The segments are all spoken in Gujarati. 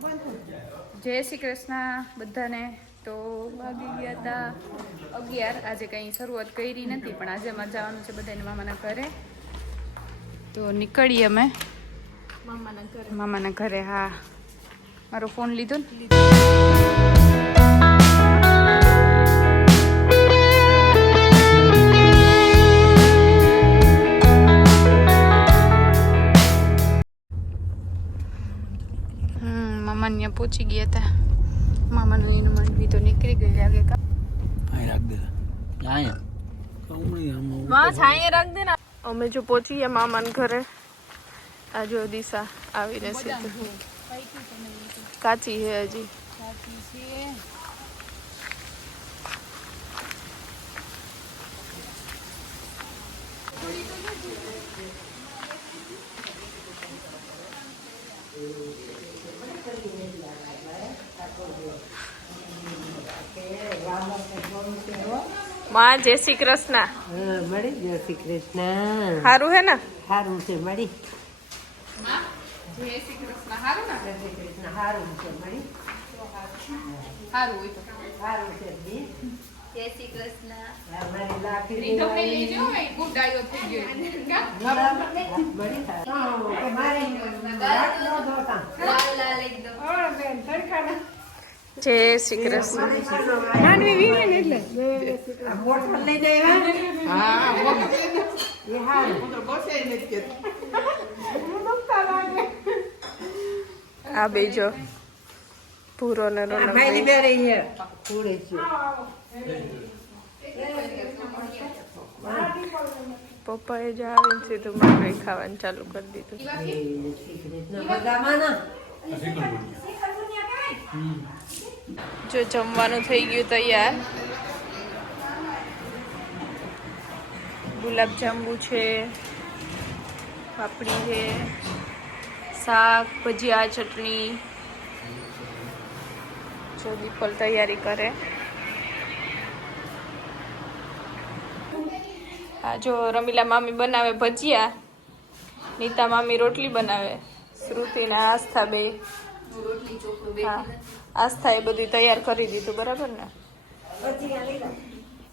જય શ્રી કૃષ્ણ બધાને. તો વાગી ગયા હતા 11. આજે કંઈ શરૂઆત કરી નથી, પણ આજે અમારે જવાનું છે બધાને મામાના ઘરે. તો નીકળીએ અમે મામાના ઘરે. હા, મારો ફોન લીધો ને. મામા ત્યાં પહોંચી ગયા હતા. મામાનું એનું માંડવી તો નીકળી ગઈ લાગે. રાખ દે. અમે જો પહોંચી ગયા મામાના ઘરે. આ જો દિશા આવીને સીધું કાચી છે હજી. માં જય શ્રી કૃષ્ણ. મળી જય શ્રી કૃષ્ણ. સારું હે ને? સારું છે મળી. જય શ્રી કૃષ્ણ. સારું ને? જય શ્રી કૃષ્ણ. સારું છે મળી. સારું હોય તો સારું છે જી. જય શ્રી કૃષ્ણ. મારી લાકડી રીધમને લેજો. ગુડ ડાયો થઈ ગયો. મળી. મારે જય શ્રી કૃષ્ણ. મોટર લઈ જાય. આ બેજો પૂરો ને રોનક પપ્પાએ જ આવીને સીધું મારે ખાવાનું ચાલુ કરી દીધું. જો જમવાનું થઈ ગયું તૈયાર. ગુલાબજાંબુ છે, પાપડી છે, શાક, ભજીયા, ચટણી. જો દીપલ તૈયારી કરે. આ જો રમીલા મામી બનાવે ભજીયા, નીતા મામી રોટલી બનાવે, શ્રુતિ ને આસ્થા બે. હા, આસ્થા એ બધું તૈયાર કરી દીધું. બરાબર ને?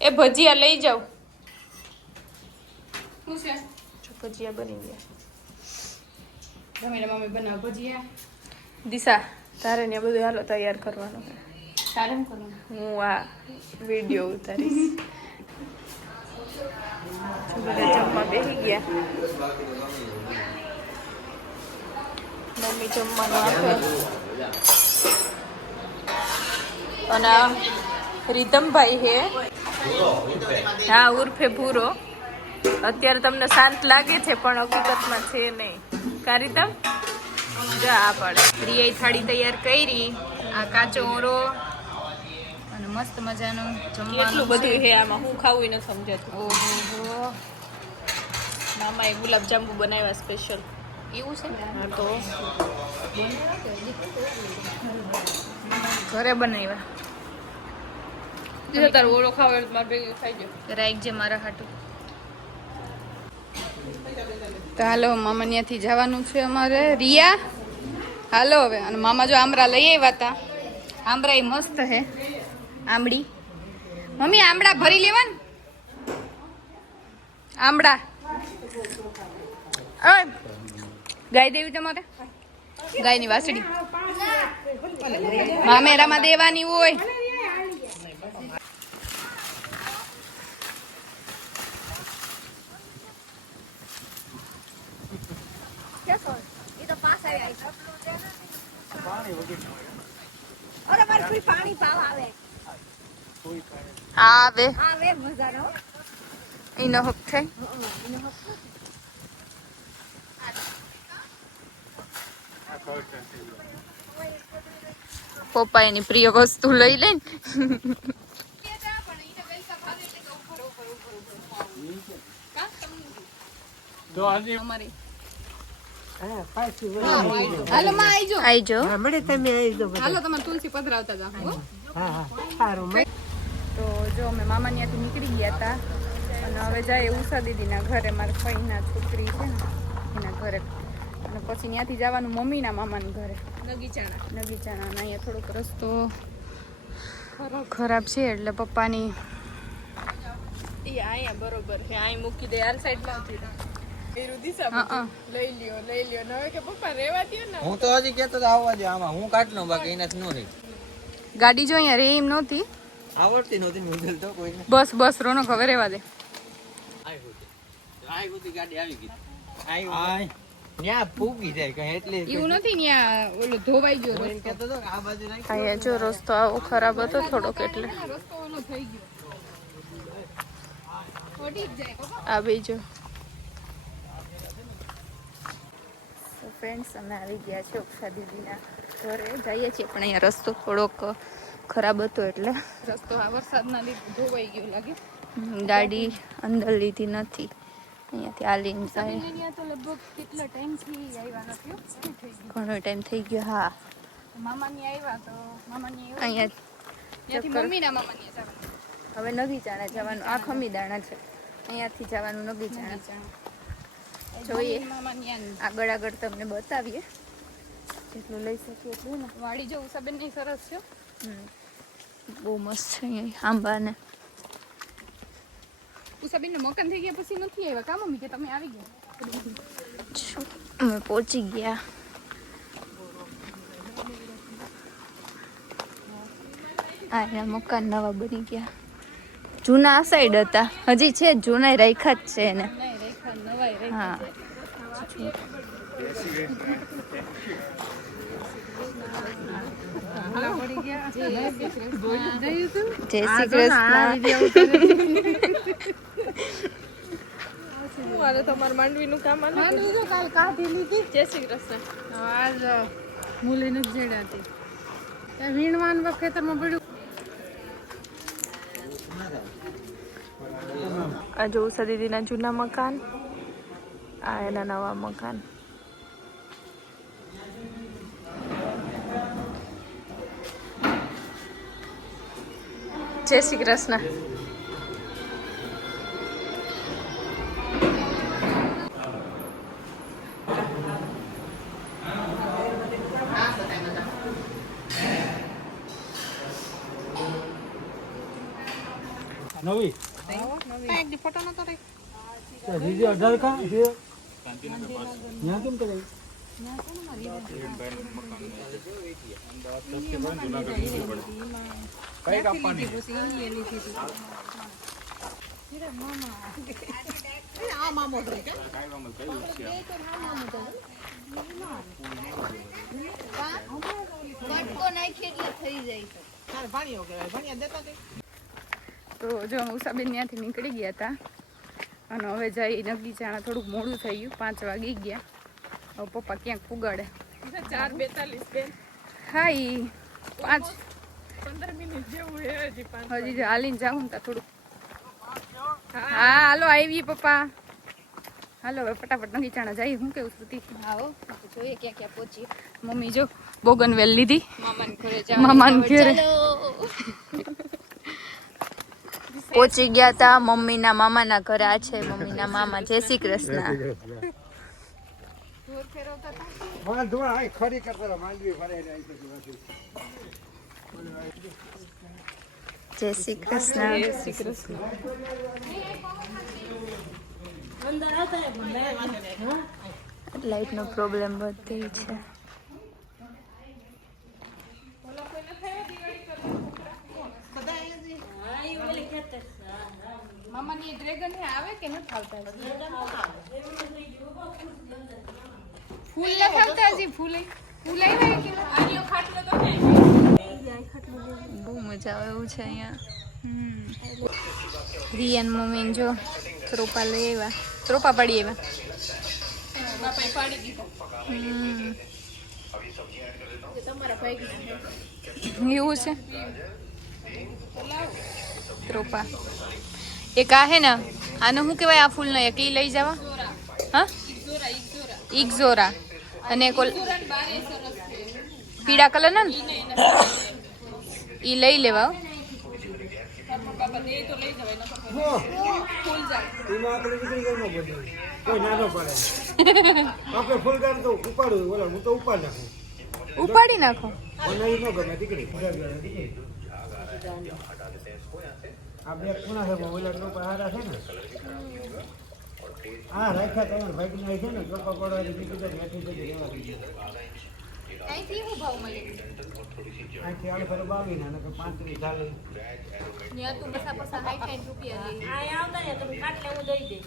એ ભજીયા લઈ જાવ. ભજીયા બની ગયા. મમ્મી બનાવ ભજીયા. દિશા તારે ને બધું હાલો તૈયાર કરવાનું. હું આ વિડીયો ઉતારીશ. બધા જમવા બેસી ગયા. મમ્મી જમવાનું આપે. અને રીતમભાઈ હે. હા, ઉર્ફે ભૂરો. અત્યારે તમને શાંત લાગે છે, પણ હકીકતમાં છે નહીં. કા રીતમ? જા આ પડે. રિયાઈ થાળી તૈયાર કરી. આ કાચો ઓરો અને મસ્ત મજાનું જમવાનું. કેટલું બધું છે આમાં, હું ખાવું ન સમજાતું. ઓહો, મામાએ ગુલાબજાંબુ બનાવ્યા સ્પેશિયલ. એવું છે? હા, તો ઘરે બનાવ્યા. તારો ઓળો ખાવ એટલે મારે ભેગું ખાઈ ગયો. રાઈક જે મારા હાટું. તો હાલો, મામા ત્યાંથી જવાનું છે અમારે. રિયા હાલો હવે. અને મામા જો આમળા લઈ આવ્યા હતા. આમળા એ મસ્ત હે. આંબડી મમ્મી આમળા ભરી લેવા ને. આમળા ગાય દેવી તમારે? ગાયની વાસળી મામેરામાં દેવાની હોય. આવે એનો હક થાય. પપ્પા એની પ્રિય વસ્તુ લઈ લે. તુલસી પધરાવતા જાઓ. તો જો અમે મામા ત્યાંથી નીકળી ગયા હતા અને હવે જાય ઉષા દીદીના ઘરે. મારા ફઈના છોકરી છે ને એના ઘરે. અને પછી ત્યાંથી જવાનું મમ્મીના મામાના ઘરે. નગીચાણા નગીચાણા અહીંયા થોડોક રસ્તો ખરાબ છે એટલે પપ્પાની એ અહીંયા બરોબર છે અહીં મૂકી દે આ સાઈડમાં ઉતરી એ રુદિશા બધું લઈ લ્યો ને હવે કે પપ્પા રેવા દ્યો ને હું તો હજી કેતો તો આવવા દે આમાં હું કાઢ નો બાકી એનાથી નો રહી ગાડી જો અહીંયા રે એમ નહોતી આવડતી નહોતી મુદલ તો કોઈ બસ રોનક હવે રેવા દે. આઈ ગઈ ગાડી આવી ગઈ આઈ ન્યા પૂગી જાય કઈ એટલે એવું નથી ત્યાં ઓલો ધોવાઈ ગયો હું એમ કહેતો તો કે આ બાજુ રાખ અહીંયા જો રસ્તો આવો ખરાબ હતો થોડોક એટલે રસ્તો ઓલો થઈ ગયો ઓડી જાય પપ્પા. આ બીજો ફ્રેન્ડ્સ અમે આવી ગયા છે અક્ષા દીદીના ઘરે જઈએ છીએ પણ અહીંયા રસ્તો થોડોક ખરાબ હતો એટલે રસ્તો આ વરસાદના લીધે ધોવાઈ ગયો લાગે ગાડી અંદર લીધી નથી અહીંયાથી આલીને જાય. અહીંયા તો લગભગ કેટલા ટાઈમથી આવ્યા નથી ઘણો ટાઈમ થઈ ગયો. હા મામાની આવ્યા તો મામાની અહીંયા ત્યાંથી મમ્મીના મામાની જવાનું હવે નગીચાણા જવાનું. આ ખમીદાણા છે અહીંયાથી જવાનું નગીચાણા. જોઈએ આગળ આગળ તમને બતાવીએ જેટલું લઈ શકીએ એટલું ને. વાડી જો ઉષાબેન ની સરસ છે બહુ મસ્ત છે અહીંયા આંબા ને. ઉષાબેન નું મકાન થઈ ગયા પછી નથી આવ્યા કા મમ્મી કે તમે આવી ગયા અમે પહોંચી ગયા. આ એના મકાન નવા બની ગયા. જૂના આ સાઈડ હતા હજી છે જૂના રાખ્યા જ છે એને. હા જય શ્રી કૃષ્ણ. તમારું માંડવી નું કામ કાલ કાઢી લીધી. જય શ્રી કૃષ્ણ. આજ મૂલી નથી જેડા હતી વીણવાન ખેતરમાં પડ્યું. આ જો ઉષા દીદીના જૂના મકાન આ એના નવા મકાન. જય શ્રી કૃષ્ણ. નવી ફોટો નતો રે બીજી 18 કા છે ત્યાં કેમ કરે કઈ કાપવાની તો જો અમે ઉષાબેન ત્યાંથી નીકળી ગયા હતા અને હવે જઈ નગીચાણા. થોડુંક મોડું થઈ ગયું 5 વાગી ગયા. હવે પપ્પા ક્યાંક પુગાડે. 4:42 બેન. હા ઈ 15 મિનિટ જેવું હે હજી હજી જો હાલીને જાઉં ને થોડુંક. હા હાલો આવી પપ્પા. હાલો હવે ફટાફટ નગીચાણા જઈએ. હું કેવું શ્રુતિ? આવો જોઈએ ક્યાં ક્યાં પહોંચીએ. મમ્મી જો બોગનવેલ લીધી મામાને ઘરે પહોંચી ગયા હતા. મમ્મીના મામાના ઘરે. આ છે મમ્મીના મામા. જય શ્રી કૃષ્ણ. ખરી કરતા માંડવી ફરે જય શ્રી કૃષ્ણ. લાઈટ નો પ્રોબ્લેમ બધી છે. મામાની ડ્રેગન હે આવે કે ન આવતા ફૂલ લખાવતા હજી ફૂલ આવ્યા કે આર્યો ખાટલો તો ને બહુ મજા આવે એવું છે અહીંયા. રિયાન મમ્મી જો ત્રોપા લઈ આવ્યા. ત્રોપા પાડી આવ્યા. બાપાએ પાડી દીધો તમારા ભાઈ એવું છે ત્રોપા. એક આ હે ને આને શું કહેવાય આ ફૂલનો? એક ઈ લઈ જવા. હા ઇગઝોરા. અને એક પીળા કલર ને ઈ લઈ લેવા. કોઈ નાનો પડે આપણે ફૂલ ગામ તો ઉપાડું બોલો હું તો ઉપાડ નાખું ઉપાડી નાખો. બનાવી ન ગમે દીકરી આ બે ખૂણા છે ઓલા લોકો હારા છે ને હા રાખ્યા તમારે ભાઈ ના છે ને ચોખ્ખો પડવાની દીકરી તો મેથી જતી રહેવા દીધી અહીંથી શું ભાવ મળે? અહીંથી આડે ફરે 22 ના નકર 35 40 ત્યાં તું પસા 60 રૂપિયા દે.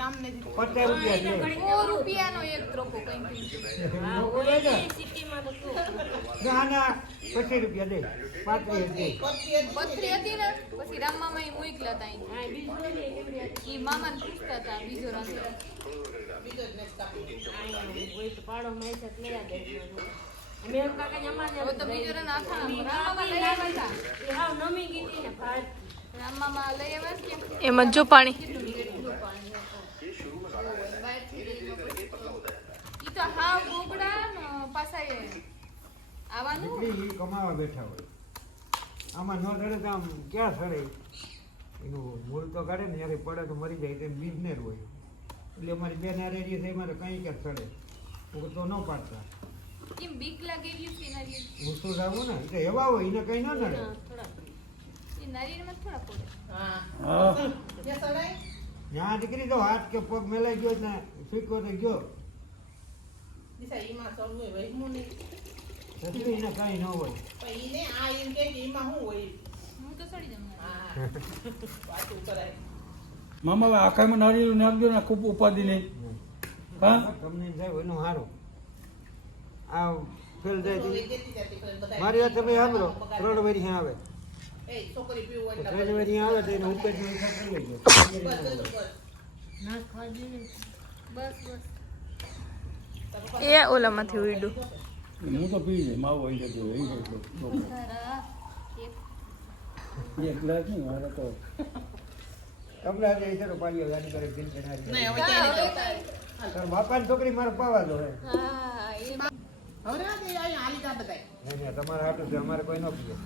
કામ નથી 50 રૂપિયા દે 100 રૂપિયાનો એક ત્રોકો કઈ ના ના 50 રૂપિયા દે 5 દે પથરી હતી ને પછી રામમામા એ મોકલા હતા ઈ મામાને પૂછતા હતા બીજો રામ હવે તો બીજો રામ આખા રામમામા લઈ આવ્યા હતા. રામમામા લઈ આવ્યા છે કે એમાં જો પાણી ઈ તો હાવ ગોગડા ને પાછા એ આવવાનું દીકરી ઈ કમાવા બેઠા હોય આમાં ન સડે તો આમ ક્યાં સડે એનું મૂળ તો કાઢે ને જ્યારે પડે તો મરી જાય તેમ બિઝનેસ હોય એટલે અમારી બેન હારેરી છે એમાં તો કંઈ ક્યાં સડે હું તો ન પાડતા કેમ બીક લાગે એવી છે નારિયેળ? હું શું જાવું ને એટલે એવા હોય એને કંઈ ન નડે એ નારિયેળમાં થોડા પડે. ત્યાં દીકરી તો હાથ કે પગ મેલાઈ ગયો ને ફીકો તો ગયો સસરી એને કાંઈ ન હોય હું તો સડી જાઉં. મામા આખામાં નારિયેળ નાખજો ને ખૂબ ઉપાધિ નહીં હા તમને જાય એનું સારું આ ફેલ જાય મારી વાત તમે સાંભળો 3 વારી આવે 3 વારી આવે તો એને ઉપેજ કરી ગયો બસ એ ઓલામાંથી ઉડ્યું. હું તો પી જાય માવો હોય જતો એક ગ્લાસ નહીં મારે તો તમને આજે એ તો પાડ્યો ગાડી કરે દિલ બનાવી તાર બાપાની છોકરી મારે પાવા દો હે નહીં તમારે હાટું છે અમારે કોઈ ન પીએ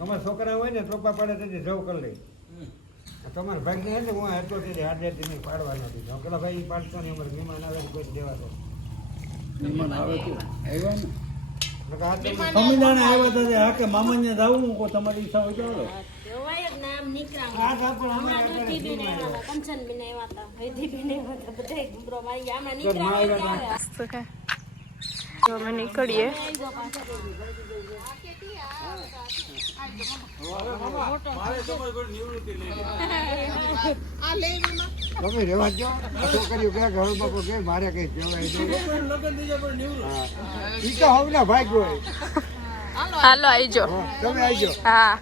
અમારા છોકરા હોય ને ચોપા પાડે તેથી જવ કરી લે તમારે ભાઈ ને હું હતો તે હાડે નહીં પાડવાના દીધો પેલા ભાઈ પાડતો નહીં અમારે મહેમાન આવે કોઈ દેવા દો મહેમાન આવે તો આવ્યા ને સંવિધાન આવ્યા હતા હા કે મામાને જાવું કો તમારી ઈચ્છા હોય ચાલો તો કે તો અમે નીકળીએ. તમે રેવા જો છોકરીઓ કે ઘર બાપો કે મારે કઈ કહેવાય ઈ તો હવના ભાગ હોય હાલો આઈજો. તમે આવજો હા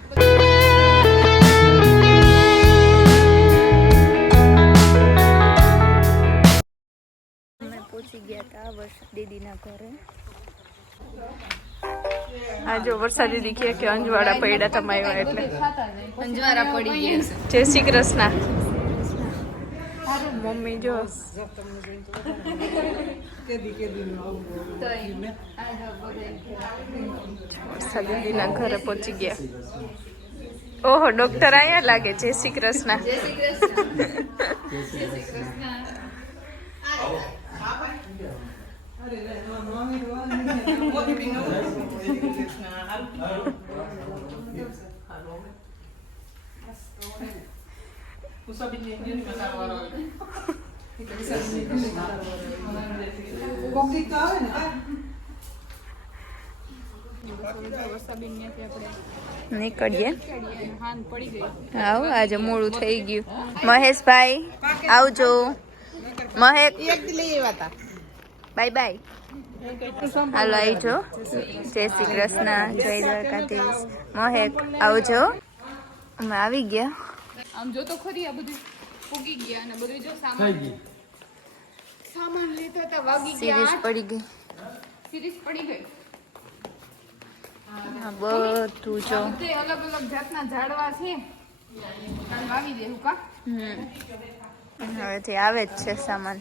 અમે પહોંચી ગયા હતા વર્ષા દીદીના ઘરે. આ જો વર્ષા દીદી કહે કે અંજવાડા પડ્યા તમે આવ્યા એટલે અંજવારા પડી ગયા. જય શ્રી કૃષ્ણ. મમ્મી જો વર્ષા દીદીના ઘરે પહોંચી ગયા. ઓહો ડોક્ટર આયા લાગે. જય શ્રી કૃષ્ણ. જય શ્રી કૃષ્ણ. જય શ્રી કૃષ્ણ. નીકળીએ. હાન પડી ગઈ. આવો આજે મોડું થઈ ગયું. મહેશભાઈ આવજો. મહેક બાય બાય. હાલો આવજો. જય શ્રી કૃષ્ણ. જય દ્વારકાધીશ. મહેક આવજો. અમે આવી ગયા. આમ જો તો ખરી આ બધું ફૂગી ગયા અને બધું જો સામાન લેતા હતા વાગી ગયા. સિરીઝ પડી ગઈ. સિરીઝ પડી ગઈ. હા બધું જો. આ બધે અલગ અલગ જાતના ઝાડવા છે. કાલ વાવી દેવું કા. હવેથી આવે જ છે સામાન.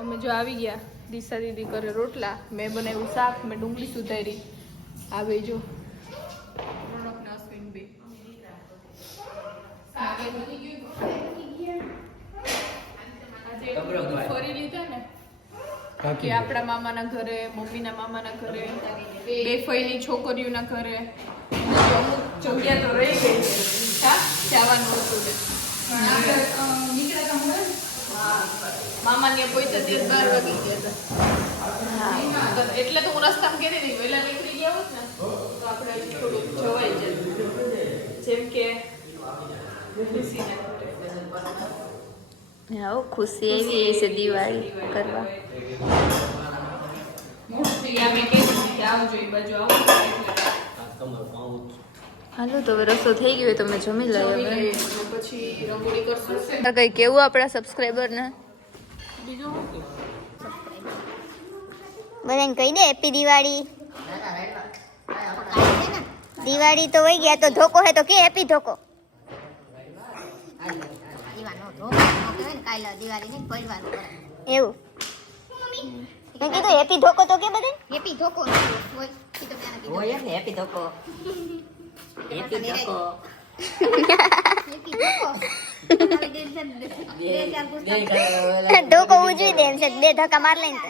અમે જો આવી ગયા. દિશા દીદી કરે રોટલા, મેં બનાવ્યું શાક, મેં ડુંગળી સુધારી. આવે જો પ્રોડક્ટ અશ્વિન બે કે આપણા મામાના ઘરે, મમ્મીના મામાના ઘરે, બે ફઈની છોકરીઓના ઘરે અમુક જગ્યા તો રહી ગઈ છે. હા, જવાનું હતું ને. મામાને પહોંચ્યા તે 12 વાગી ગયા હતા. તો એટલે તો હું રસ્તામાં કહેતી હતી વહેલા નીકળી ગયા હોત ને તો આપણે થોડુંક જવાઈ જાય. જેમ કે ખુશીને ખુશી આવી છે દિવાળી કરવા. મોસ્ટલી આ મેં કીધું કે આવજો એ બાજુ આવો હાલો તો હવે રસો થઈ ગયો તો મેં જમી લઈએ હવે. પછી રંગોળી કરશું. કઈ કેવું આપણા સબસ્ક્રાઈબરને? બધાને કહી દે હેપી દિવાળી. દિવાળી તો વહી ગયા તો ધોકો હે તો કે હેપી ધોકો. એવું મેં કીધું હેપી ધોકો તો કે બધે હેપી ધોકો હેપી ધોકો ધોકો ઉજવી દે એમ છે 2 ધક્કા માર લઈને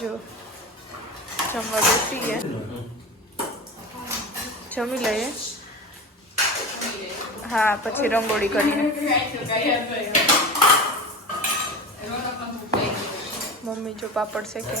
જો જમવા બેસી ગયા. જમી લઈએ. હા, પછી રંગોળી કરીને મમ્મી જો પાપડ શેકે.